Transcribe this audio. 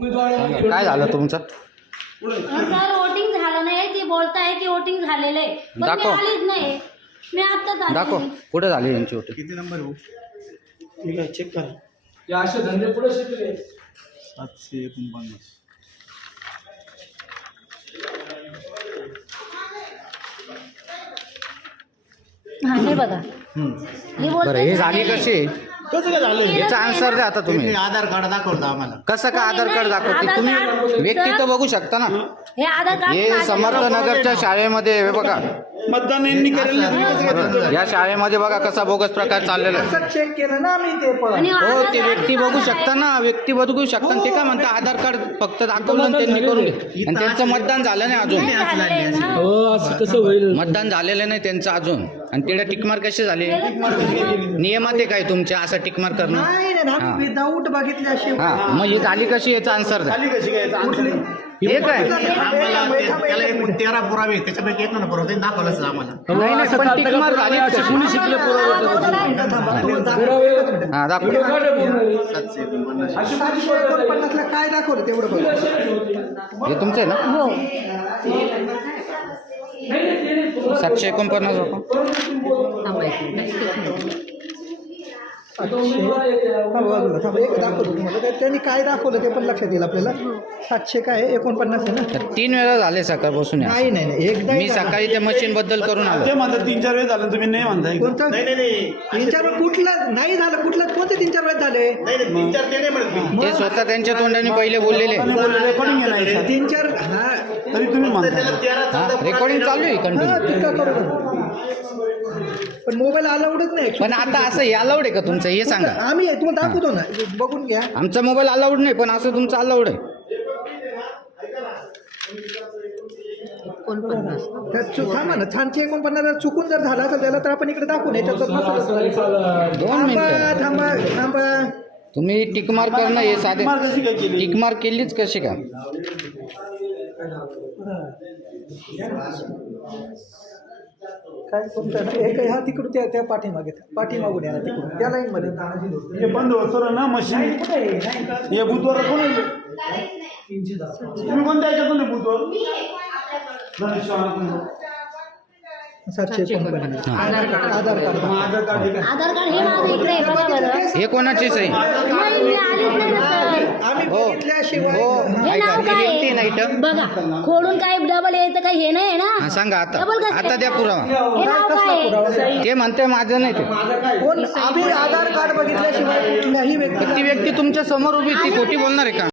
सांगा, काय झालं तुमचं? सर वोटिंग झालं नाही ते बोलताय की वोटिंग झालेलं आहे पण मी दाखव. आलीच नाही. मी आता दाखव कुठे झाली यांची वोटिंग? किती नंबर हो? ठीक आहे, चेक करा. या असे धंदे पुढे शिकले 749. हे बघा हे बरं, हे झाली कशी? कसं काय झालं? याचा आन्सर द्या आता तुम्ही. तुम्ही आधार कार्ड दाखवता आम्हाला. कसं का आधार कार्ड दाखवते तुम्ही? व्यक्ती तर बघू शकता ना. हे आधार कार्ड हे समर्थनगरच्या शाळेमध्ये हे बघा, मतदान यांनी केलेलं नाही, तुम्ही कसं काय तुमचं? या शाळेमध्ये बघा कसा बोगस प्रकार चाललेला आहे. चेक केलं ना आम्ही ते पण. आणि हो, आधार ते कार्ड- व्यक्ती बघू शकता ना, व्यक्ती बघू शकता. ते काय म्हणता आधार कार्ड फक्त दाखवलं आणि त्यांनी करून घे. आणि त्यांचं मतदान झालं नाही अजून. नाही झालेलं आहे ना. हो असं कसं होईल? मतदान झालेलं नाही त्यांचं अजून. आणि तिकडे टिकमार कसे झाले? नियमात आहे काय तुमच्या असं टिकमार करणं? नाही हा. विदाऊट बघितल्याशिवाय हा, मग ही झाली कशी याचा आन्सर द्या. खाली कशी काय answer? हे काय आम्हाला त्याला एकूण 13 पुरावे आहेत. त्याच्यापैकी एक ना पुरावा त्यांनी दाखवलंच आम्हाला. नाही नाही, पण टिकमार झाली कुणी शिकले पुरावे? हा दाखव. 749. 749 ला काय दाखवलं तेवढं बघ. हे तुमचं आहे ना? हो 749 होतं. थांबा, एक दाखवलं तुम्हाला त्यांनी काय दाखवलं ते पण लक्षात येईल आपल्याला. 700 काय आहे? 49 आहे ना? तर 3 वेळा झाले सकाळपासून हे नाही असं. नाही नाही, एकदा मी सकाळी त्या मशीन बद्दल करून आलो. ते म्हणतात 3-4 वेळ झालं, तुम्ही नाही म्हणताय. कोणतं नाही नाही नाही 3-4 वेळ कुठलं नाही झालं? कुठलं कोणते 3-4 वेळ झाले? नाही नाही 3-4 ते नाही म्हणत. ते स्वतः त्यांच्या तोंडाने पहिले बोललेले. रेकॉर्डिंग आहे ना याच्यात. 3-4 हा तरी तुम्ही म्हणता. हा, रेकॉर्डिंग चालू आहे हा, कंटिन्यू. टीका करू नका. पण मोबाईल अलाउडच नाही पण आता असं हे अलाउड आहे का तुमचं हे सांगा? आम्ही तुम्हाला दाखवतो ना, बघून घ्या. आमचा मोबाईल अलाउड नाही, पण असं तुमचं अलाउड आहे. थांबा ना, 49 चुकून जर झाला असेल त्याला तर आपण इकडे दाखवून याच्यात 2 मिनिटं. थांबा थांबा. तुम्ही टिकमार करणं हे साधे. टिकमार कशी काय केली? टिकमार केलीच कशी का? काय तुमचं एक ह्या तिकडून त्या पाठीमागे पाठीमागून या तिकडून त्या लाईन मध्ये. हे बंद होतं ना मशीन. हे बुधवार कोण आहे? तुम्ही कोणत्या याच्यातून आहे बुधवार? 749 आधार कार्ड आधार कार्ड हे काय? आधार कार्ड हे माझं इकडे आहे बघा बरं. हे कोणाची सही? नाही मी आलीच नाही ना सर. आम्ही हो बघितल्याशिवाय हो, हे ऐका, नाव ही काय व्यक्ती आहे? नाही इथं. बघा खोडून काय डबल यायचं काही हे नाही हा, ना. सांगा आता. डबल कसं आता द्या पुरावा. हे नाव काय आहे? ते म्हणते माझं नाही ते. कोण आम्ही आधार कार्ड बघितल्याशिवाय कुठल्याही व्यक्ती ती व्यक्ती तुमच्या समोर उभी, ती खोटी बोलणार आहे का?